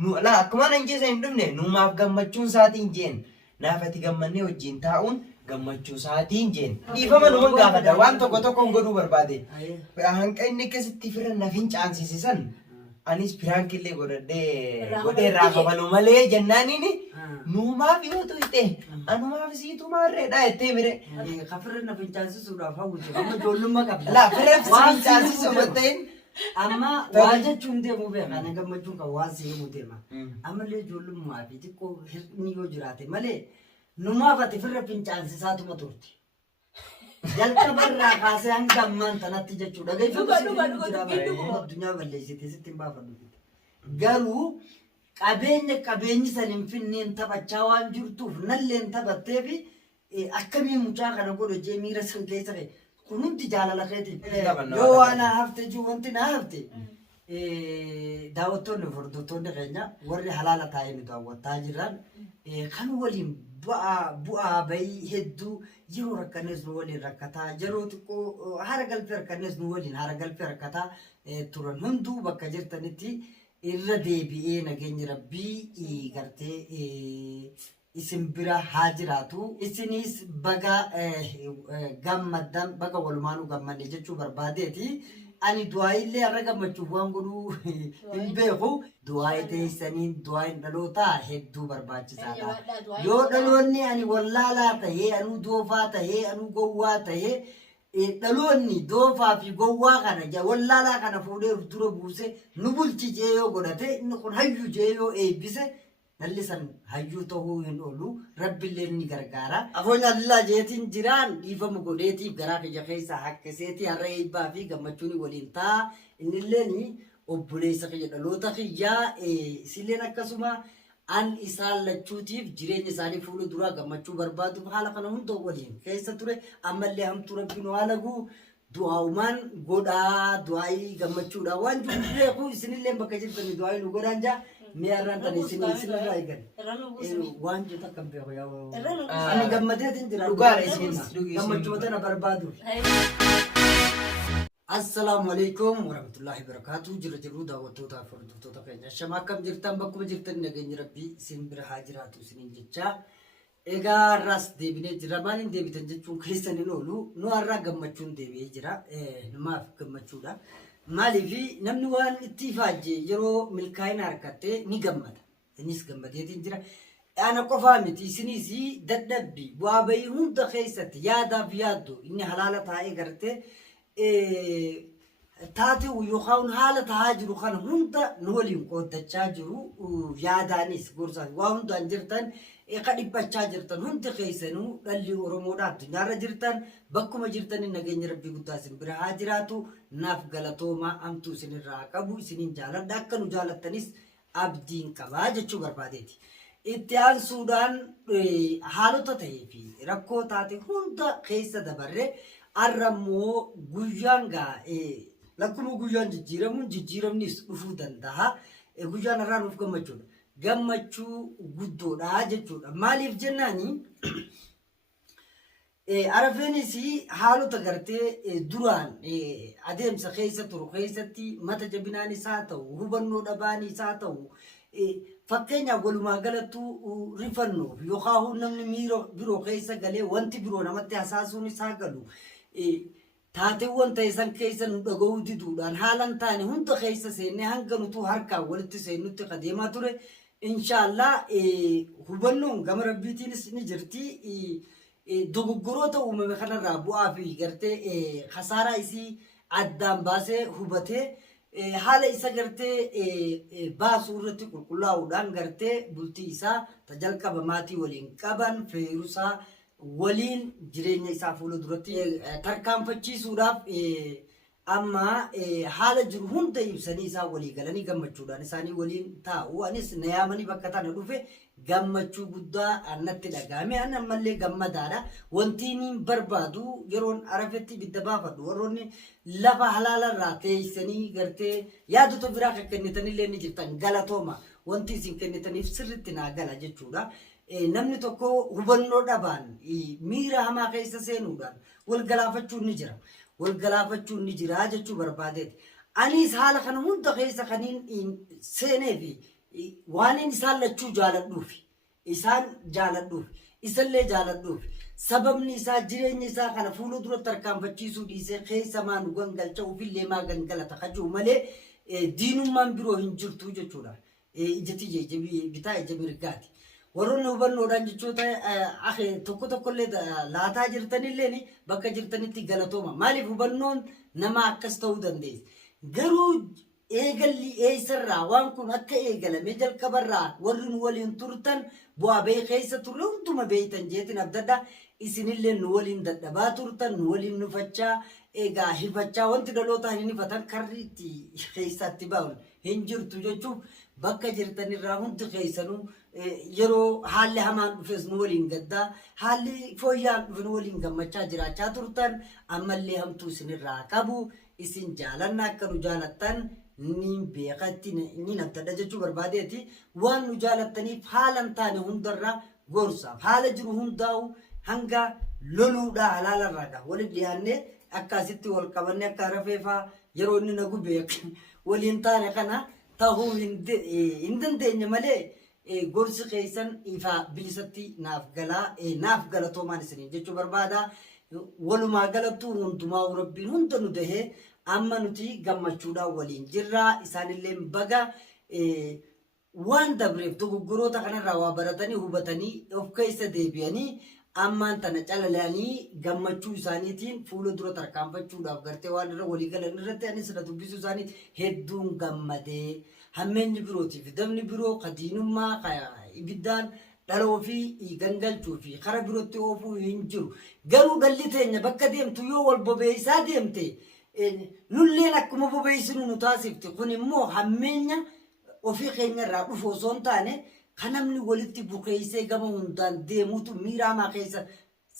لا كمان إنجي سيندمني نوماف جمّتشون ساعتين جين نافتي جمّني وجين تاون جمّتشو ساعتين جين إيفا ما نومن قافة دوان تو كونغرو بربادي هنك إنك ستفرن نفينش عن سيسن أنيس برانك اللي قدر راقة بالومالي جنانيني نوما بيوتو إته أنا ما بسيتو مارة دا إته ميري خفرنا في الجالس سورة فوجي هم جولهم ما قبل لا فرق في الجالس سوبتين أما واجد شوندي مو بيه أنا كم مجون كواسي مودي ما أما اللي جولهم ما بيجي كو نيو جراته ماله نوما فتفرق في الجالس ساتو ما تورتي jalta barraa kaasee hanga ammaan tanatti jechuudha. Addunyaa balleessitee sitti hin baafadhu. Garuu qabeenyi san hin finneen taphachaa waan jirtuuf nalleen taphattee fi akkamiin mucaa kana godhu jee miira san keessa ka'e kun hundi jaalala keeti. Yoo waan hafte jiru wanti na hafte daawwattoonni hordoftoonni keenya warri halaala taa'ee nu daawwataa jiran kan waliin bu'aa bahii hedduu yeroo rakkanees nu waliin rakkataa yeroo xiqqoo hara galfee rakkanees nu waliin hara galfee rakkataa turan hunduu bakka jirtanitti irra deebi'ee nageenyi rabbii gartee isin bira haa jiraatu isinis baga gammaddan baga walumaanuu gammanne jechuu barbaadeeti. Ani du'aaillee har'a gammachuuf waan godhuu hin beeku. Du'aa teessaniin du'aan dhalootaa hedduu barbaachisaadha. Yoo dhaloonni ani wallaalaa tahee, anuu doofaa tahee, anuu gowwaa tahee, dhaloonni doofaa fi gowwaa kana wallaalaa kana fuudhee dura buuse nu bulchi jee yoo godhate inni kun hayyuu jee yoo eebbise dhalli san hayyuu ta'uu hin oolu rabbillee ni gargaara. Afoon allaa jeetiin jiraan dhiifama godheetiif garaa kiyya keessa hakkiseeti har'a eebbaa fi gammachuun waliin ta'a. Innilleen obboleessa kiyya dhaloota kiyyaa isilleen akkasuma an isaan lachuutiif jireenya isaanii fuula duraa gammachuu barbaaduuf haala kana hunda waliin keessa ture. Ammallee hamtuu rabbiin waa laguu du'aa'umaan godhaa du'aa'ii gammachuudha waan jiru beeku isinillee bakka jirtanii du'aa'ii nu godhaan jaa. Meeraan tani sini raigan. Waan jota kan beeku yaa. Ani gammadeetiin jira. Dhugaadha isinis. Gammachoota na barbaadu. Assalaamu alaikum warahmatullahi wabarakatuh. Jirru daawwattoota fi hordoftoota keenya. Shama akkam jirtan bakkuma jirtan nageenyi rabbii isin bira haa jiraatu isiniin jecha. Egaa har'as deebinee jira. Maaliin deebitan jechuun keessan hin oolu. Nu har'aa gammachuun deebi'ee jira. Namaaf gammachuudha. Maaliifi namni waan itti faajje yeroo milkaa'ina harkattee ni gammada. Innis gammadeetiin jira. Ana qofaa miti isinis dadhabbi bu'aa bahii hunda keessatti yaadaaf yaaddu inni halaala taa'ee gartee taatee yookaan haala taa'aa jiru kana hunda nu waliin qooddachaa jiru yaadaanis gorsaan waa hundaan jirtan ka dhiphachaa jirtan hundi keessanuu dhalli Oromoodhaa addunyaarra jirtan bakkuma jirtan nageenya rabbii guddaa isin bira haa jiraatu naaf galatoomaa amtuu isinirraa qabu isiniin jaaladha akka nu jaalattanis abdiin qabaa jechuu barbaadeeti. Itti aansuudhaan haalota ta'ee fi rakkoo taate hunda keessa dabarre arrammoo guyyaan lakkuma guyyaan jijjiiramnis dhufuu danda'a. Guyyaan irraa nuuf gammachuudha. Gammachuu guddoodha jechuudha. Maaliif jennaani arafeenis haalota gartee duraan adeemsa keessa turu keessatti mata jabinaanis haa ta'u hubannoo dhabaanis haa ta'u fakkeenyaaf walumaa galattuu rifannoof yookaan namni miira biroo keessa galee wanti biroo namatti hasaasuunis haa galu taateewwan ta'e san keessa nu dhaga'uu diduudhaan haalan taane hunda keessa seennee hanga nutu harkaan walitti seennutti qadeemaa ture. Inshallah hubannoon gama rabbiitiinis ni jirti. Dogoggoroota uumame kanarraa bu'aa fi gartee khasaaraa isii addaan baasee hubatee haala isa gartee baasuu irratti qulqullaa'uudhaan gartee bultii isaa tajalqaba maatii waliin qaban feerusaa waliin jireenya isaa fuula duratti tarkaanfachiisuudhaaf amma haala jiru hunda ibsanii isaa walii galanii gammachuudhaan isaanii waliin taa'u. Anis na yaamanii bakka tana dhufe gammachuu guddaa annatti dhagahame. Ani ammallee gammadaadha. Wanti inni barbaadu yeroon arafetti ibidda baafadhu warroonni lafa halaalarraa teessanii gartee yaadota biraa kan kennitanillee ni jirtan galatooma. Wanti isin kennitaniif sirriitti naa gala jechuudha. Namni tokko hubannoo dhabaan miira hamaa keessa seenuudhaan wal galaafachuun ni jira. Wal galaafachuun ni jira jechuu barbaadeeti. Anis haala kana hunda keessa kaniin seenee fi waan isaan lachuu jaaladhuuf isaan jaaladhuuf isallee jaaladhuuf sababni isaa jireenya isaa kana fuula dura tarkaanfachiisuu dhiisee keessa maa nu gangalcha ofillee maa gangalata kajuu malee diinummaan biroo hin jirtu jechuudha. Ijatti bitaa ija mirgaati. Warroonni hubannoodhaan jechoota tokko tokkollee laataa jirtanillee bakka jirtanitti galatooma. Maaliif hubannoon nama akkas ta'uu dandeessa? Garuu eegalli eessarraa waan kun akka eegalame jalqabarraa warri nu waliin turtan bu'aa bahii keessa turre hunduma beeytan jeetiin abdadda isinillee nu waliin dadhabaa turtan nu waliin nufachaa egaa hifachaa wanti dhalootaan hin hifatan karri itti keessatti baa'uun hin jirtu jechuun bakka jirtanirraa hundi keessanuu yeroo haalli hamaan dhufes nu waliin gaddaa haalli fooyyaan dhufe nu waliin gammachaa jiraachaa turtan ammallee hamtuu isinirraa qabu isin jaalanna akka nu jaalattan ni beekatti ni nabtadha jechuu barbaadeeti waan nu jaalattaniif haala hin taane hundarraa gorsaaf haala jiru hundaa'u hanga loluudhaa halaalarraa waliin dhiyaannee akkasitti wal qabanne akka rafeefaa yeroo inni nagu beek waliin taane kana ta'uu hin dandeenye malee gorsi keessan ifaa bilisatti naaf galatoomaan isiniin jechuu barbaada. Walumaa galattuu hundumaa rabbiin hunda nu dahee amma nuti gammachuudhaan waliin jirra isaanillee baga waan dabreef dogoggoroota kanarraa waa baratanii hubatanii of keessa deebi'anii ammaan tana calalanii gammachuu isaaniitiin fuula dura tarkaanfachuudhaaf gartee waan irra walii galan irratti anis sida dubbisuu isaanii hedduun gammadee hammeenyi birootiif dabni biroo kadiinummaa ibiddaan dhaloo fi gangalchuu fi kara birootti oofuu hin jiru. Garuu dhalli teenya bakka deemtu yoo wal bobeessaa deemte nulleen akkuma bobeessinu nu taasifte kun immoo hammeenya ofii keenya irraa dhufu osoo hin taane kan namni walitti bukeessee gama hundaan deemuutu miiraamaa keessa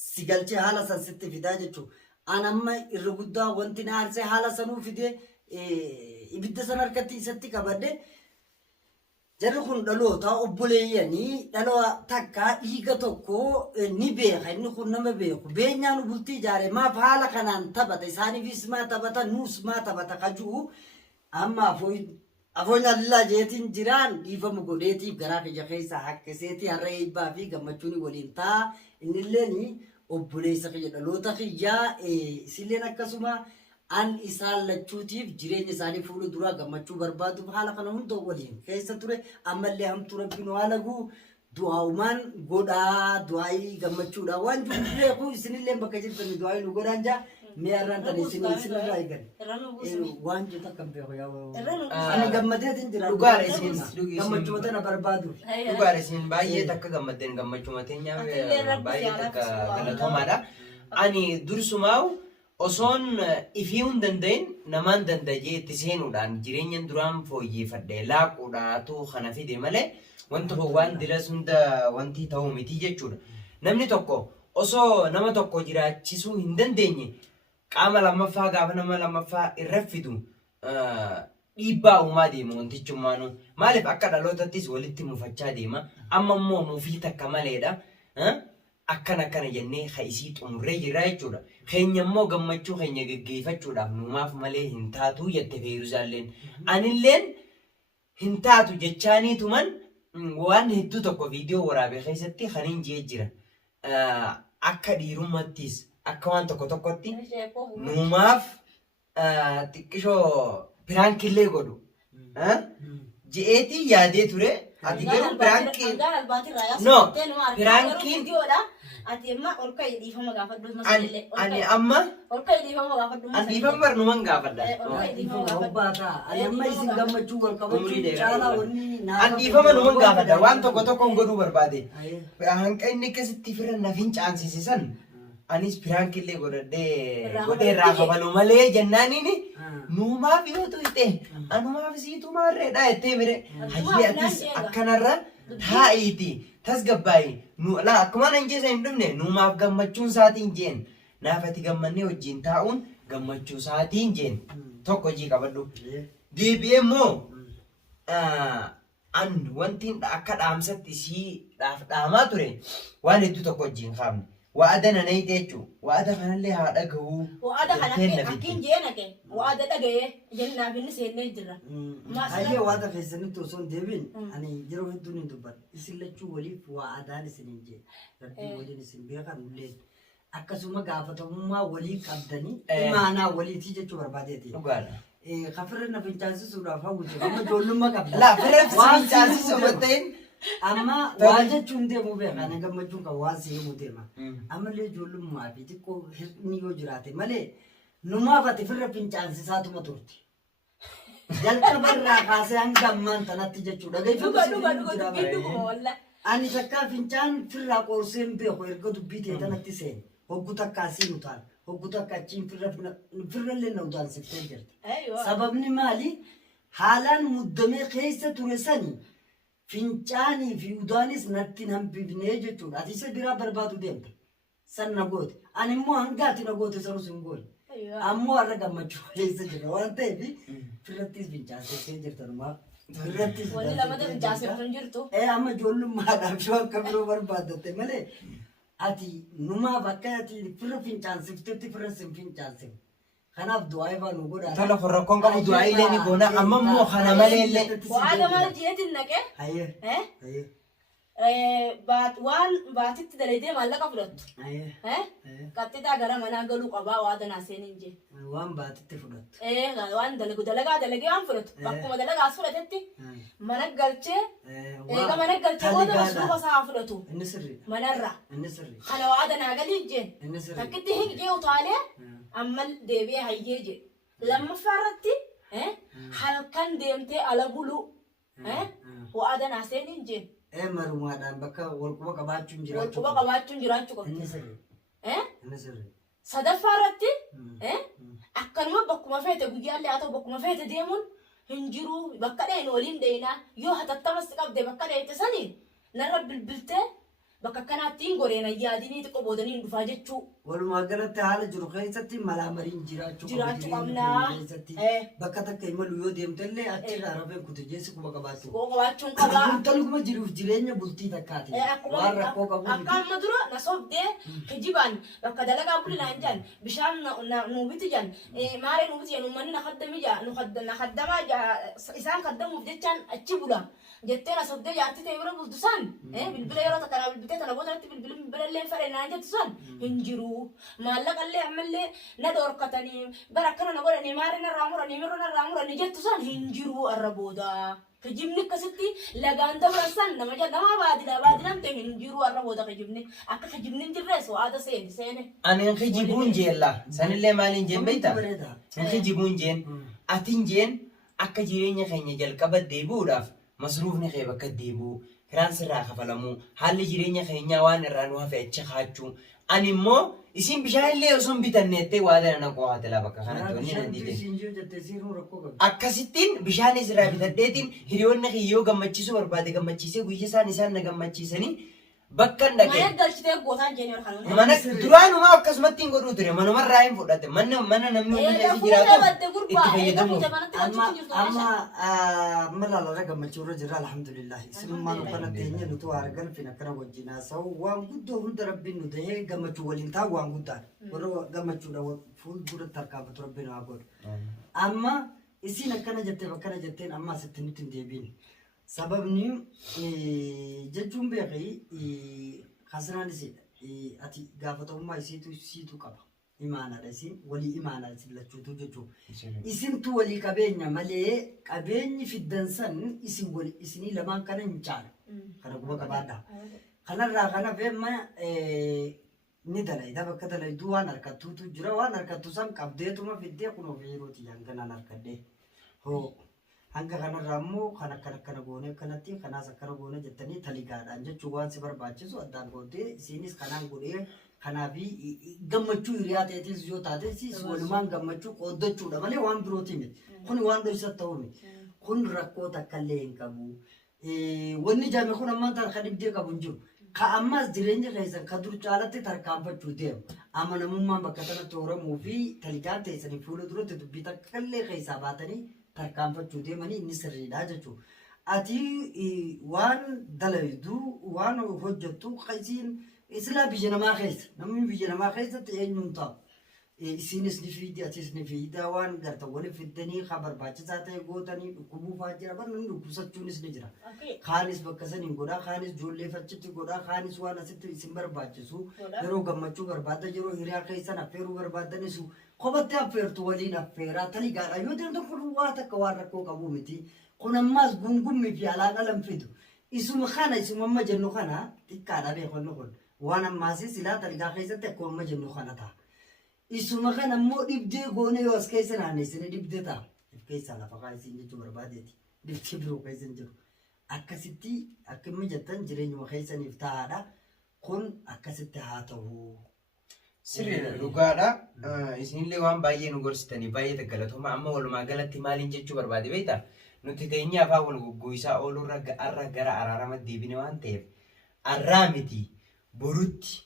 si galchee haala san sitti fidaa jechuudha. An amma irra guddaa wanti na aarsee haala sanuu fidee ibidda san harkatti isatti qabadde jarri kun dhaloota obboleeyyanii dhaloo takka dhiiga tokko ni beeka inni kun nama beeku beenyaa nu bultii ijaare maaf haala kanaan taphata isaaniifis maa taphata nuus maa taphata kajuu amma afoon allaa jeetiin jiraan dhiifama godheetiif garaa kiyya keessaa hakkiseetii har'a eebbaa fi gammachuun waliin ta'a innilleen obboleessa kiyya dhaloota kiyyaa isilleen akkasuma an isaan lachuutiif jireenya isaanii fuula duraa gammachuu barbaaduuf haala kana hunda waliin keessa ture ammallee hamtuu rabbiin waa laguu du'aa'umaan godhaa du'aa'ii gammachuudha waan jiru beeku isinillee bakka jirtanii du'aa'ii nu godhaan jaa meerraan tan isinirraa eegan waan jiru takka beeku yaa ani gammadeetiin jira dhugaadha isin gammachuu tana barbaaduuf dhugaadha isin baay'ee takka gammaddeen gammachuu teenyaa baay'ee takka galatoomaadha ani dursumaa'u osoon ifii hin danda'in namaan danda'ee itti seenuudhaan jireenya duraan fooyyeffadhee laaquudhaatu kana fide malee wanta waan dilas hunda wanti ta'uu miti jechuudha. Namni tokko osoo nama tokko jiraachisuu hin dandeenye qaama lammaffaa gaafa nama lammaffaa irra fidu dhiibbaa uumaa deema wantichummaanu maaliif akka dhalootattis walitti mufachaa deema amma immoo mufii takka maleedha. akkana jennee haisii xumurree jirra jechuudha. Keenya immoo gammachuu keenya geggeeffachuudhaaf numaaf malee hin taatu jette Feeruzaalleen. Anilleen hin taatu jechaaniituman waan hedduu tokko viidiyoo waraabee keessatti kaniin jee jira. Akka dhiirummaattis akka waan tokko tokkotti numaaf xiqqishoo piraankillee godhu. Je'eetii yaadee ture. Ati garuu piraankiin no piraankiin ati amma olka dhiifama gaafadhu ani amma olka dhiifama gaafadhu ani dhiifama barnuman gaafadha ani amma isin gammachuu wal qabachuu caalaa wanni ani dhiifama numan gaafadha waan tokko tokkoon godhuu barbaade hanqa inni akkasitti firra nafin caansisisan anis piraankiillee godhee irraa qabalu malee jennaaniini numaaf yoo tu'ite anumaaf siitu maarreedha jettee bire hayyee atis akkanarra taa'iiti tasgabbaayi la akkuma nan jeesa hin dhumne numaaf gammachuun isaatiin jeen naaf ati gammannee wajjin taa'uun gammachuu isaatiin jeen tokko hojii qabadhu deebi'ee immoo an wantiin akka dhaamsatti sii dhaamaa ture waan hedduu tokko wajjin qaabne Waada nanay teechu. Waada kanallee haadha gahuu. Waada kan akkin jeena ke. Waada dhagaye jennaa finni seennee jirra. Hayyee waada keessanitti osoo hin deebiin ani yeroo hedduun hin dubbadhu. Isin lachuu waliif waadaan isin hin jee. Rabbii waliin isin beekan ullee. Akkasuma gaafatamummaa walii qabdanii imaanaa waliitii jechuu barbaadeeti. Dhugaadha. Kafirri na fincaasisuudhaaf hawwite amma ijoollummaa qabda. Laa firee fincaasisuu matta'in. Amma waa jechuun deemuu beekaa na gammachuun kan waan seemuu deema. Ammallee ijoollummaa fi xiqqoo hir'inni yoo jiraate malee numaaf ati firra fincaansisaatuma turte. Jalqabarraa kaasee hanga ammaan tanatti jechuudha. dhuga. Ani takkaa fincaan firraa qoorseen beeku erga dubbii ta'e tanatti seene. Hoggu takka asii utaan. Hoggu takka achiin firrallee na utaalsiftee jirti. Sababni maali? Haalaan muddamee keessa ture sanii fincaanii fi udaanis natti hin hambifnee jechuudha. Ati isa biraa barbaadu deemta. San na goote. Ani immoo hanga ati na goote sanus hin goone. Ammoo har'a gammachuu keessa jira waan ta'eef firrattis fincaasee jirta numaa. Firrattis. Wali lamada fincaasee jirtu. Amma ijoollummaadhaaf yoo akka biroo barbaadatte malee ati numaa bakka ati firra fincaasiftetti firra sin fincaasif. Kanaaf du'aa ifaa nu godhaa. Tola korrakkoon qabu du'aa illee ni goona amma immoo kana malee illee. Waada maal jeetin naqee? Hayyee. Waan baatitti dalaydee maallaqa fudhattu. Qaxxitaa gara manaa galuu qabaa waada naaseen hin jee. Waan baatitti fudhattu. Waan dalagaa dalagee waan fudhatu. Bakkuma dalagaas fudhatetti mana galchee eega mana galchee booda masuufa isaa fudhatu. Inni sirrii. Manarra. Inni sirrii. Kana waada naa galii jeen. Inni sirrii. Takkitti hiiqee utaalee ammal deebi'ee hayyee jee. Lammaffaa irratti halkan deemtee ala bulu waada naaseen hin jeen. Marumaadhaan bakka walquba qabaachuun jiraachuu walquba qabaachuun jiraachuu qabdi. Inni sirrii. Inni sirrii. Sadaffaa irratti akkanuma bakkuma feete guyyaallee haa ta'u bakkuma feete deemuun hin jiru bakka dheen waliin deeyinaa yoo hatattamas qabde bakka dheete saniin narra bilbiltee bakka kanaattiin goreen ayyaadinii xiqqoo boodanii dhufaa jechuu. Walumaa galatti haala jiru keessatti malaa mariin jiraachuu qabnaa. Bakka takka imalu yoo deemtellee achirraa rafeen kute jeessi quba qabaachuu. Quba qabaachuun qabaa. Taluguma jiruuf jireenya bultii takkaati. Waan rakkoo qabu. Akka amma dura na sobdee kijibaan bakka dalagaa bulinaan jan bishaan nu biti jan maaree nu biti jan uummanni na kaddami jaa na kaddamaa jaa isaan kaddamuuf jechaan achi bula. Jettee na sobdee jaartii ta'e bira bultu san bilbila yeroo takka na bilbiltee tana booda irratti bilbilallee fedhe naan jettu san hin jiru. Maallaqallee ammallee na dhoorkatanii bara akkana na godhanii maaree narraa muranii mirra narraa muranii jettu san hin jiru arra booda. Kijibni akkasitti lagaan dabran san nama baadilaan ta'e hin jiru arra booda kijibni akka kijibni hin jirres waada seene. Ani kijibuun jeella sanillee maaliin jeen beektaa? Kijibuun jeen atiin jeen akka jireenya keenya jalqaba deebi'uudhaaf masruufni kee bakka deebi'u kiraan sirraa kafalamuu haalli jireenya keenyaa waan irraa nu hafe achi kaachuu ani immoo isin bishaan illee osoo hin bitanneettee waada na qo'aatela bakka kanatti wanni nan diide. Akkasittiin bishaanis irraa bitadheetiin hiriyoonni kiyyoo gammachiisuu barbaade gammachiisee guyyaa isaan na gammachiisanii bakka hin dhaqee. Mana galchitee gootaan jeenee kan mana duraanuma akkasumatti hin godhuu ture manuma irraa hin fudhate mana namni hundi keessa jiraatu itti fayyadamu. Amma laalara gammachuurra jira alhamdulillah. Isinummaan uffana teenya nutu argan fin akkana wajjin haasa'u waan guddoo hunda rabbiin nu ta'ee gammachuu waliin taa'u waan guddaadha. Warra gammachuudha fuulduratti harkaafatu rabbiin haa godhu. Amma isin akkana jetteen amma asitti nutti hin deebiin. Sababni jechuun beekii kasiraan isidha. Ati gaafatamummaa isiitu qaba. Imaanaadha isin walii imaanaa isin lachuutu jechuudha. Isintu walii qabeenya malee qabeenyi fiddan san isinii lamaan kana hin caalu. Kana quba qabaadha. Kanarraa kana fe'amma ni dalayda bakka dalaydu waan harkattuutu jira waan harkattu san qabdeetuma fiddee kun ofii yerootii hanganaan harkadhee. Hanga kanarraa immoo kan akkana goone kanatti kanaas akkana goone jettanii taligaadhaan jechuun waan si barbaachisu addaan gooddee isinis kanaan godhee kanaafi gammachuu hiriyaa ta'eetis yoo taate sis walumaan gammachuu qooddachuudha malee waan birootii miti. Kun waan dho'isa ta'uu miti. Kun rakkoo takkallee hin qabu. Wanni jaame kun ammaan kan dhibdee qabu hin jiru. Ka ammas jireenya keessan ka dur caalatti tarkaanfachuu deemu. Amanamummaan bakka kanatti horamuu fi taligaan teessanii fuula duratti dubbii takkallee keessaa baatanii tarkaanfachuu deemanii inni sirriidha jechuudha. Ati waan dalaydu waan hojjettu qaisiin isla biyya namaa keessa namni biyya namaa keessatti eenyuun ta'a. Isinis ni fiidi atis ni fiida waan garta waliif fiddanii haa barbaachisaa ta'e gootanii dhukkubuufaa jira bar namni dhukkubsachuunis ni jira. Kaanis bakka saniin godhaa kaanis ijoollee fachitti godhaa kaanis waan asitti isin barbaachisu yeroo gammachuu barbaadda yeroo hiriyaa keessan affeeruu barbaaddanis kophatti affeertu waliin affeeraa tani gaadha yoo deemtu kun waa takka waan rakkoo qabu miti kun ammaas gungummii fi alaan alam fidu isuma kana isuma amma jennu kana xiqqaadha beekonno kun waan ammaasis silaa taligaa keessatti akkuma amma jennu kana ta'a. Isuma kana ammoo dhibdee goone yoo as keessa naanneessine dhibdee ta'a. Keessaa lafa kaayisiin jechuun barbaadeeti. Dhibdee biroo keessa hin jiru. Akkasitti akka inni jettan jireenyuma keessaniif ta'aadha. Kun akkasitti haa ta'u. Sirriidha dhugaadha. Isinillee waan baay'ee nu gorsitanii baay'ee galatoomaa amma walumaa galatti maaliin jechuu barbaade beektaa? Nuti teenyaa afaan wal goggoisaa oolurra arra gara araarama deebine waan ta'eef arraa miti borutti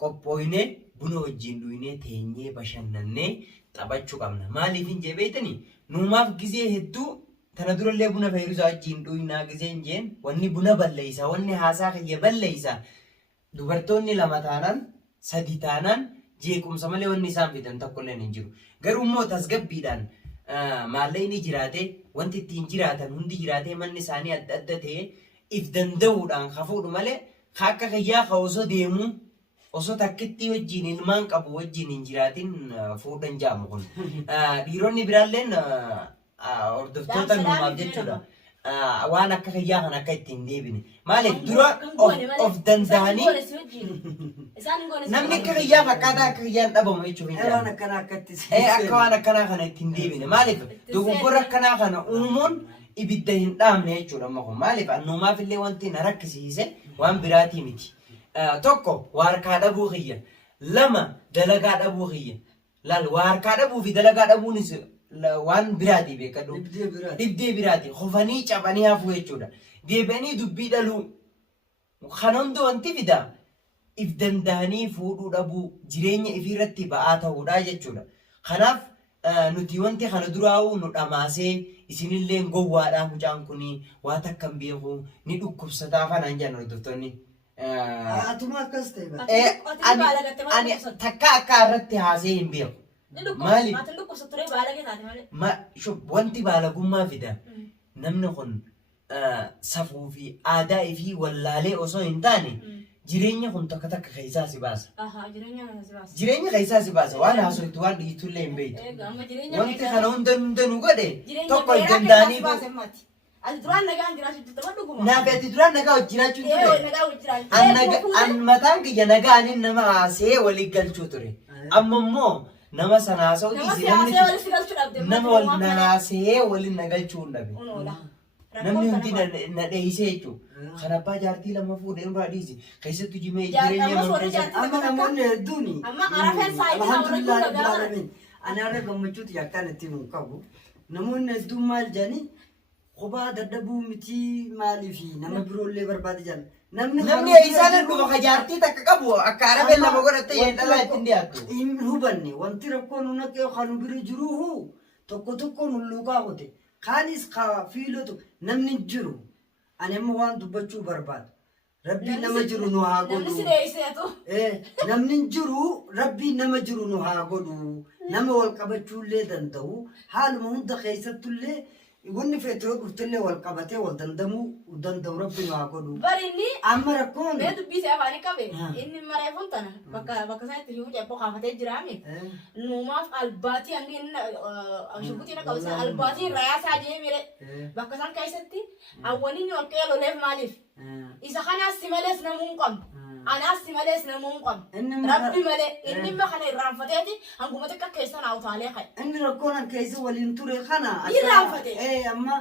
qophooyinee buna wajjin dhuyinee teenyee bashannannee taphachuu qabna. Maaliif hin jee beektanii? Nuumaaf gizee hedduu tana durallee buna fayyisuusaa wajjin dhuyinaa gizee hin jeen wanni buna balleeysa wanni haasaa kiyya balleeysa dubartoonni lama taanaan sadi taanaan jeequmsa malee wanni isaan fidan tokkolleen hin jiru. Garuu immoo tasgabbiidhaan maallayni jiraatee wanti ittiin jiraatan hundi jiraatee manni isaanii adda adda ta'ee if danda'uudhaan hafuudhu malee akka kiyyaa osoo deemuu osoo takkitti wajjin ilmaan qabu wajjin hin jiraatin fuudhan jaamu kun. Dhiironni biraalleen hordoftoota nuumaaf jechuudha. Waan akka kiyyaa kan akka ittiin deebine. Maaliif dura of danda'anii namni akka kiyyaa fakkaataa akka kiyyaan dhabamu jechuudha. Waan akkanaa akkatti. Akka waan akkanaa kana ittiin deebine. Maaliif dogoggora akkanaa kana uumuun ibidda hin dhaamne jechuudha amma kun. Maaliif nuumaaf illee wanti na rakkisiise waan biraatii miti. Tokko waarkaa dhabuu kiyya lama dalagaa dhabuu kiyya laal waarkaa dhabuu fi dalagaa dhabuunis waan biraati beekadhu dhibdee biraati hofanii cabanii hafuu jechuudha deebi'anii dubbii dhaluu kan hundi wanti fida if danda'anii fuudhuu dhabuu jireenya ifiirratti ba'aa ta'uudha jechuudha kanaaf nuti wanti kana duraa'uu nu dhamaasee isinillee gowwaadhaa mucaan kunii waa takka hin beeku ni dhukkubsataa fanaan jedhan hordoftoonni. Atuma akkas ta'e ani takka akka irratti haasee hin beeku. Maaliif? Wanti baalagummaa fida namni kun safuu fi aadaa fi wallaalee osoo hin taane jireenya kun takka takka keessaa si baasa. Jireenya keessaa si baasa waan haasoftu waan dhiitullee hin beektu. Wanti kana hunda nu godhe tokko hin danda'anii. Ati duraan nagaa jiraachuu dhuguma. Naaf ati duraan nagaa jiraachuu ture. An mataan kiyya nagaanin nama haasee walii galchuu ture. Amma immoo nama sana haasa'u nama wal haasee waliin nagalchuu hin dhabe. Namni hundi na dheeyisee jechuudha. Kan abbaa jaartii lama fuudhee irraa dhiise. Keessattuu jimee jireenya nama keessatti. Amma namoonni hedduuni. Alhamdulillah. Ani har'a gammachuuti akkaan itti hin qabu. Namoonni hedduun maal jedhanii kophaa dadhabuu miti maaliifi nama biroollee barbaade jala. Namni isaan dhuma kajaartii takka qabu akka arabeen lama godhatte yeedhalaa ittiin dhiyaattu. Hin hubanne wanti rakkoo nu naqee kan bira jiruuhu tokko tokko nu luuqaa qote. Kaanis fiilootu namni jiru. Ani amma waan dubbachuu barbaadu. Rabbiin nama jiru nu haa godhu. Namni jiru rabbiin nama jiru nu haa godhu. Nama wal qabachuullee danda'u. Haaluma hunda keessattullee wanni feetoo dhuftillee wal qabatee wal danda'u rabbiin haa godhu. Barinni amma rakkoon mee dubbisee afaanii qabe inni mareefuun tana bakka isaatti hiyuu cebboo kaafatee jiraame nuumaaf albaatii hangi inni shubutii na qabisa albaatii rayaasaa jeemire bakka isaan keessatti awwaniin ol qeeloleef maaliif isa kanaas si malees namuun qabna. Anas si malees namuun qabna. Rabbi malee inni ma kana irraanfateeti hanguma xiqqa keessa naa utaalee ka'e. Inni rakkoon keessa waliin ture kana. Irraanfate. Amma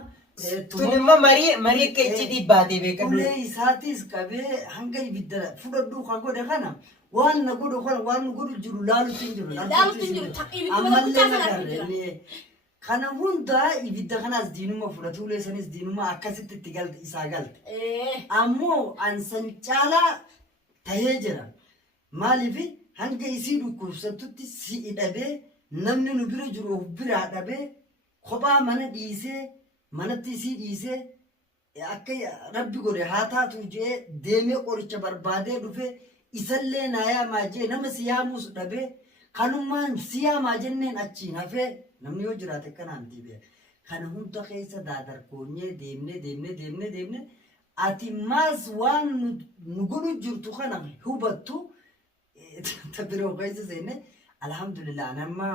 tunimma marii keechiti baatee beekamu. Ulee isaatis qabee hanga ibidda fudhadhuu kan godhe kana waan na godhu kana waan nu godhu jiru laaluutti hin jiru. Laaluutti hin jiru. Ammallee nagarre. Kana hunda ibidda kanas diinuma fudhatu ulee sanis diinuma akkasitti itti galte isaa galte. Ammoo ansan caalaa tahee jira. Maaliif hanga isii dhukkubsattutti si hidhabee namni nu bira jiru biraa dhabee kophaa mana dhiisee manatti isii dhiisee akka rabbi godhe haa taatu jee deemee qoricha barbaadee dhufee isallee naayaa jee nama siyaamus dhabee kanummaan siyaamaa jenneen achiin hafee namni yoo jiraate kanaan diibee kana hunda keessa daadarkoonyee deemnee ati maas waan nu godhu jirtu kana hubattu tabiroo keessa seenne alhamdulillah nama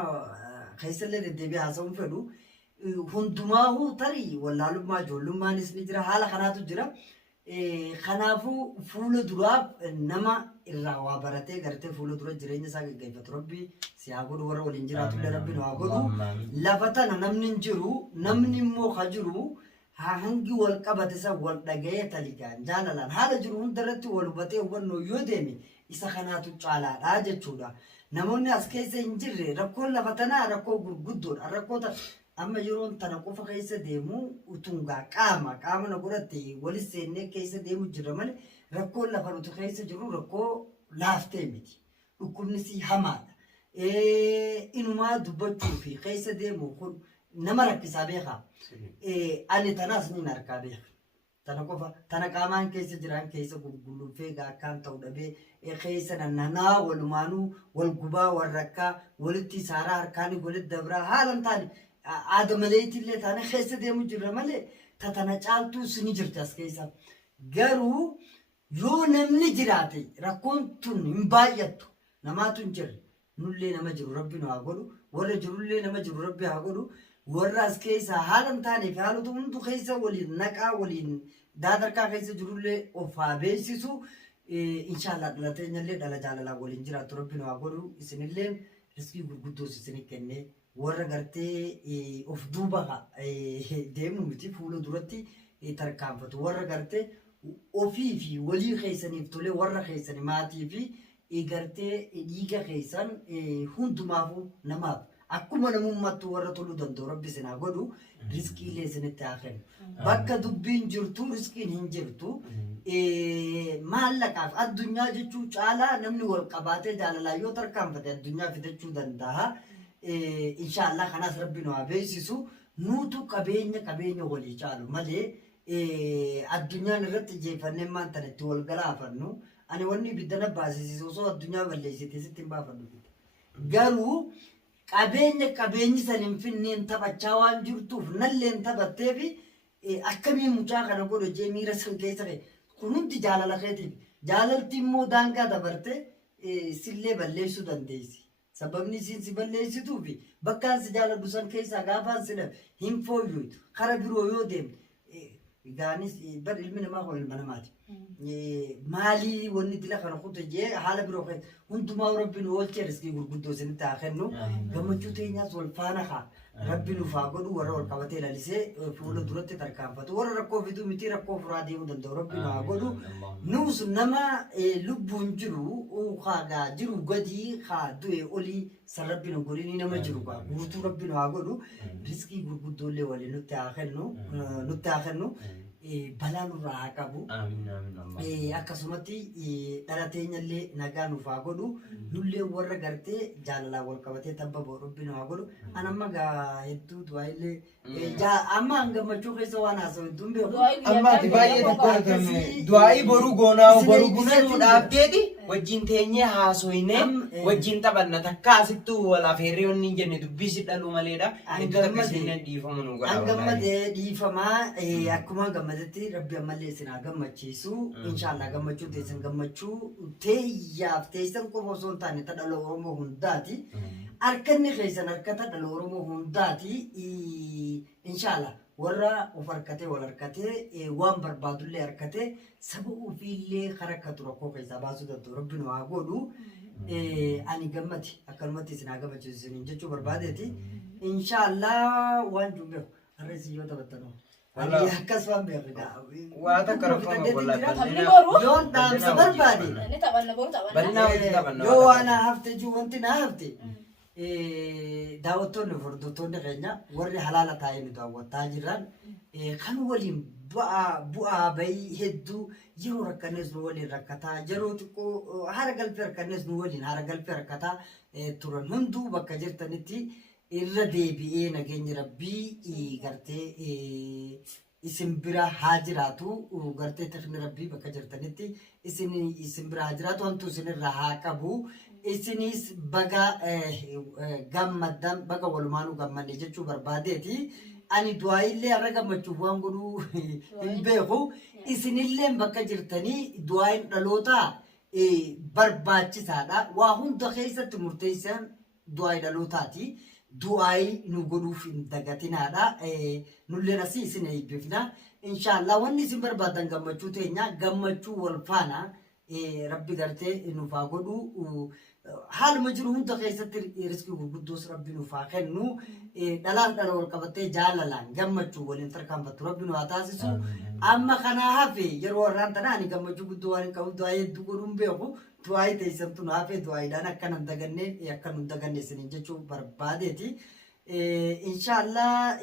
keessallee deddeebi'ee haasa'uun fedhu hundumaahuu tarii wallaalummaa ijoollummanis ni jira haala kanaatu jira. Kanaafuu fuula duraaf nama irraa waa baratee gartee fuula dura jireenya isaa gaggeeffatu rabbi si haa godhu warra waliin jiraatu illee rabbi nu haa godhu lafa tana namni hin jiru namni immoo ka jiru hangi wal qabate isa wal dhaga'ee taligaan jaalalaan haala jiru hundarratti wal hubatee hubannoo yoo deeme isa kanaatu caalaadha jechuudha. Namoonni as keessa hin jirre rakkoon lafa tanaa rakkoo gurguddoodha rakkoota amma yeroon tana qofa keessa deemu utungaa qaama na godhatte walis seennee keessa deemu jirra malee rakkoon lafa nuti keessa jiru rakkoo laaftee miti dhukkubni si hamaadha. Inumaa dubbachuu fi keessa deemu kun nama rakkisaa beekaa. Ani tanaas ni harkaa beeka. Tana qofa tana qaamaan keessa jiran keessa gurgurruufee akkaan ta'u dhabee keessa nannanaa walumaanuu wal gubaa wal rakkaa walitti saaraa harkaanii walitti dabraa haalan taane aada maleetillee taane keessa deemu jirra malee tatana caaltuu sini jirti as keessa. Garuu yoo namni jiraate rakkoon tun hin baay'attu namaatu hin jirre nullee nama jiru rabbi nu haa godhu warra jirullee nama jiru rabbi haa godhu warra as keessa haalan taane fi haalota hundu keessa waliin naqaa waliin daadarkaa keessa jirullee of haa beeksisu. Inshallah dhalateenyallee dhala jaalalaa waliin jiraatu rabbi nu haa godhu isinillee riskii gurguddoos isinii kennee warra gartee of duuba deemu miti fuula duratti tarkaanfatu warra gartee ofii fi walii keessaniif tolee warra keessanii maatii fi gartee dhiiga keessan hundumaafuu namaaf akkuma namummaattu warra toluu danda'u rabbi isin haa godhu riskiilee isinitti haa kennu. Bakka dubbiin jirtu riskiin hin jirtu maallaqaaf addunyaa jechuu caalaa namni wal qabaatee jaalalaa yoo tarkaanfate addunyaa fidachuu danda'a. Inshallah kanas rabbi nu haa beeksisu nuutu qabeenya walii caalu malee addunyaan irratti jeefannee maan tanatti wal galaafannu ani wanni biddana baasisisu osoo addunyaa balleessite sitti hin baafannu. Garuu qabeenyi san hin finneen taphachaa waan jirtuuf nalleen taphattee fi akkamiin mucaa kana godhu jee miira san keessa kee kun hundi jaalala keetiif jaalalti immoo daangaa dabarte sillee balleessuu dandeessi. Sababni isin si balleessituu fi bakkaan si jaaladhu san keessaa gaafaan si dhabe hin fooyyuutu kara biroo yoo deemte gaanis bar ilmi namaa kun ilma namaati. Maalii wanni dila kana kutu jee haala biroo keessa hundumaa rabbi nu oolchee riskii gurguddoo isinitti haa kennu gammachuu teenyaas wal faana haa rabbi nuuf haa godhu warra wal qabatee lalisee fuula duratti tarkaanfatu warra rakkoo fiduu miti rakkoo furaa deemuu danda'u rabbi nu haa godhu nuus nama lubbuun jiru haa jiru gadi haa du'e olii san rabbi nu godhini nama jiru guutuu rabbi nu haa godhu riskii gurguddoolee waliin nutti haa kennu. Balaa nurraa haa qabu. Akkasumatti dhalateenyallee nagaa nuuf haa godhu nullee warra gartee jaalalaa wal qabatee tabba rabbi nu haa godhu. Anamma gaa hedduu du'aayillee amma gammachuu keessa waan haasa'u hedduun beeku. Amma ati baay'ee tokko argame du'aayii boruu goonaa boruu buna nu dhaabdeeti wajjin teenyee haasoyne wajjin taphanna takka asittuu wal afeerree onni hin jenne dubbiisi dhaluu maleedha. Hedduu akkasiin dhiifama nu godha. Angammadee dhiifamaa akkuma gammadetti rabbi ammallee isin haa gammachiisu. Inshallah gammachuu teessan gammachuu teeyyaaf teessan qofa osoo hin taane ta dhala Oromoo hundaati. Harkanni keessan harkata dhala Oromoo hundaati. Inshallah warra of harkatee wal harkatee waan barbaadullee harkatee saba ofiillee harakkatu rakkoo keessaa baasuu danda'u rabbi nu haa godhu. Ani gammati akkanumatti isin haa gammachiisu jechuu barbaadeeti. Inshallah waan jumbeeku harreessi yoo taphattanoo. Ani akkas waan beeku. Waa takka rakkoo Taphni boru. Yoon dhaamsa barbaade. Ni taphanna boru taphanna. Bal'inaa wajji taphanna. Yoo waan hafte jiru wanti na hafte. Daawwattoonni hordoftoonni keenya warri halaala taa'ee nu daawwataa jiran kan waliin bu'aa bahii hedduu yeroo rakkannees nu waliin rakkataa yeroo xiqqoo haara galfee rakkannees nu waliin haara galfee rakkataa turan hunduu bakka jirtanitti irra deebi'ee nageenyi rabbii gartee isin bira haa jiraatu gartee tekni rabbii bakka jirtanitti isin bira haa jiraatu wantu isinirraa haa qabu isinis baga gammaddan baga walumaanuu gammanne jechuu barbaadeeti ani du'aayillee har'a gammachuuf waan godhuu hin beeku isinillee bakka jirtanii du'aayin dhaloota barbaachisaadha waa hunda keessatti murteessan du'aayi dhalootaati du'aayi nu godhuuf hin dagatinaadha nulleen asii isin eebbifna inshaallah wanni isin barbaadan gammachuu teenya gammachuu wal faana rabbi gartee nuuf haa godhu haaluma jiru hunda keessatti riskii gurguddoos rabbi nuuf haa kennu dhalaan dhala wal qabattee jaalalaan gammachuu waliin tarkaanfattu rabbi nu haa taasisu amma kanaa hafe yeroo warraan tanaa ani gammachuu guddoo waan hin qabu du'aa hedduu godhuun beeku du'aa teessantu nu hafe du'aaidhaan akka nun daganne isiniin jechuu barbaadeeti inshaallah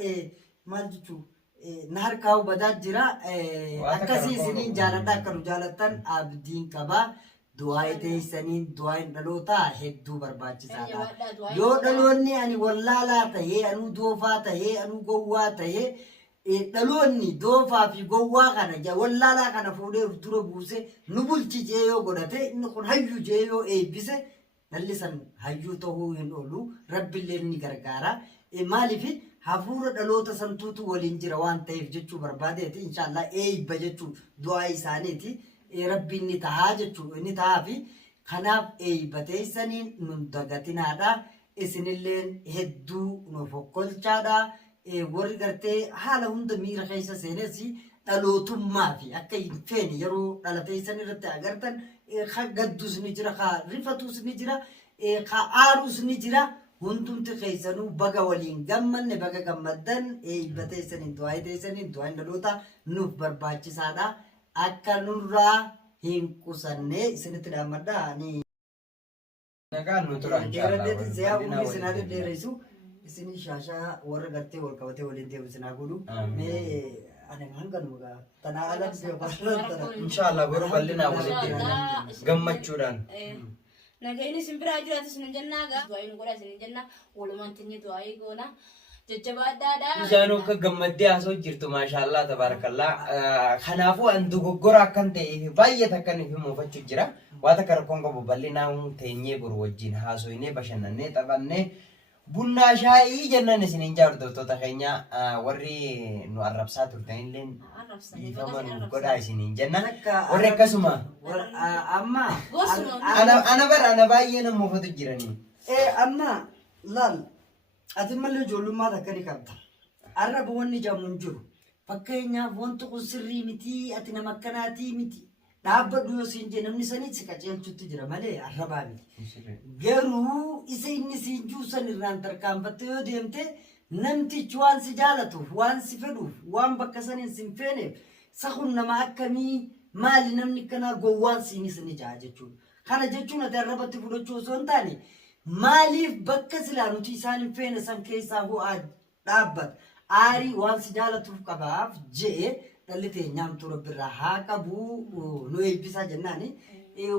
maal jechuu na harkaa hubataa jira akkasii isiniin jaaladha akka nu jaalattan abdiin qabaa du'aa teessaniin du'aan dhalootaa hedduu barbaachisaadha yoo dhaloonni ani wallaalaa tahee anuu doofaa tahee anuu gowwaa tahee dhaloonni doofaa fi gowwaa kana wallaalaa kana fuudhee dura buuse nu bulchi jee yoo godhate inni kun hayyuu jee yoo eebbise dhallisan hayyuu ta'uu hin oolu rabbillee ni gargaara maaliif hafuura dhaloota santuutu waliin jira waan ta'eef jechuu barbaadeeti inshaallah eebba jechuu du'aa isaaniiti rabbiin ni tahaa jechuu inni tahaa fi kanaaf eebbateessaniin nun dagatinaadha isinilleen hedduu nu fokkolchaadha warri gartee haala hunda miira keessa seenessi dhalootummaa fi akka hin feene yeroo dhalateessan irratti agartan gaddus ni jira rifatus ni jira aarus ni jira hundumti keessanuu baga waliin gammanne baga gammaddan eebbateessaniin du'aa teessaniin du'aan dhaloota nuuf barbaachisaadha akka nurraa hin qusanne isinitti dhaammadha ani nagaan nu turan deeraddeetti siyaa umri isinaa deddeeressu isinii shaashaa warra gartee wal qabatee waliin deemu isinaa godhu mee ani hanga nu tanaa ala inshaallah boruu bal'inaa walitti gammachuudhaan nagayni simbiraa jiraatu isin jennaa gaa du'aayi nu godha isin jenna walumaan tinni du'aayi goona jajjabaadhaadha isaanuu akka gammaddee haasoo jirtu maashaallah tabaarakallaa kanaafuu an dogoggora akkan ta'eef baay'ee takkan fi muufachuu jira waa takka rakkoon qabu bal'inaa teenyee boru wajjin haasoynee bashannannee taphannee bunnaa shaayii jennan isiniin jaa hordoftoota keenya warri nu arrabsaa turtanillee dhiifama nu godhaa isiniin jenna warri akkasuma amma ana baay'ee nama muufatu jiranii amma laal ati mallee ijoollummaa takka ni qabda arraba wanni jamuun jiru fakkeenyaaf wanti kun sirrii miti ati nama akkanaatii miti dhaabbadhu yoo siin jee namni sanii si qaceelchutti jira malee arrabaa miti garuu isa inni siin juusan irraan tarkaanfatte yoo deemte namtichi waan si jaalatuuf waan si fedhuuf waan bakka saniin sin feeneef sakun nama akkamii maali namni kanaa gowwaan siinis ni jaa jechuudha kana jechuun ati arrabatti fudhachuu osoo hin taane maaliif bakka silaa nuti isaan hin feene san keessaa ho'aa dhaabbata aarii waan si jaalatuuf qabaaf jee dhalli teenyaamtu rabbirraa haa qabu nu eebbisaa jennaani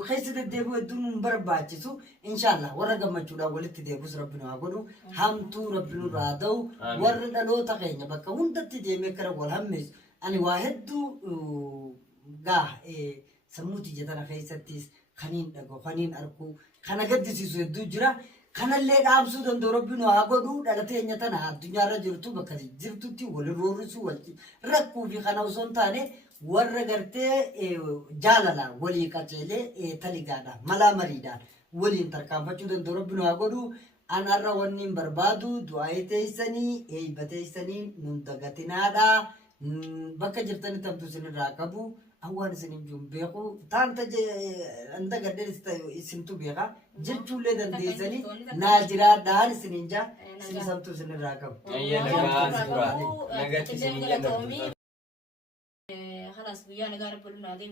keessa deddeebi'u hedduun nu barbaachisu inshaallah warra gammachuudhaan walitti deebus rabbi nu haa godhu hamtuu rabbi nurraa haa ta'u warri dhaloota keenya bakka hundatti deemee kara wal hammeessu ani waa hedduu gaa sammuutii jetana keessattis kaniin dhagoo kaniin arkuu kana gaddisiisu hedduu jira kanallee dhaamsuu danda'u rabbi nu haa godhu dhalateenya tana addunyaarra jirtu bakka jirtutti walin roorrisuu walti rakkuu fi kana osoo hin taane warra gartee jaalala walii qaceelee taligaadhaan malaa mariidhaan waliin tarkaanfachuu danda'u rabbi nu haa godhu anarra wanni hin barbaadu du'aa teessanii eebba teessanii nun dagatinaadha bakka jirtanii tamtu isinirraa qabu awwaan isinin juun beeku taanta anta gadden isintu beeka jechuullee dandeessanii naa jiraadhaan isinin jaa isin samtu isinirraa qabu nagatti isinin jenna خلاص ويانا قارب لنا هذه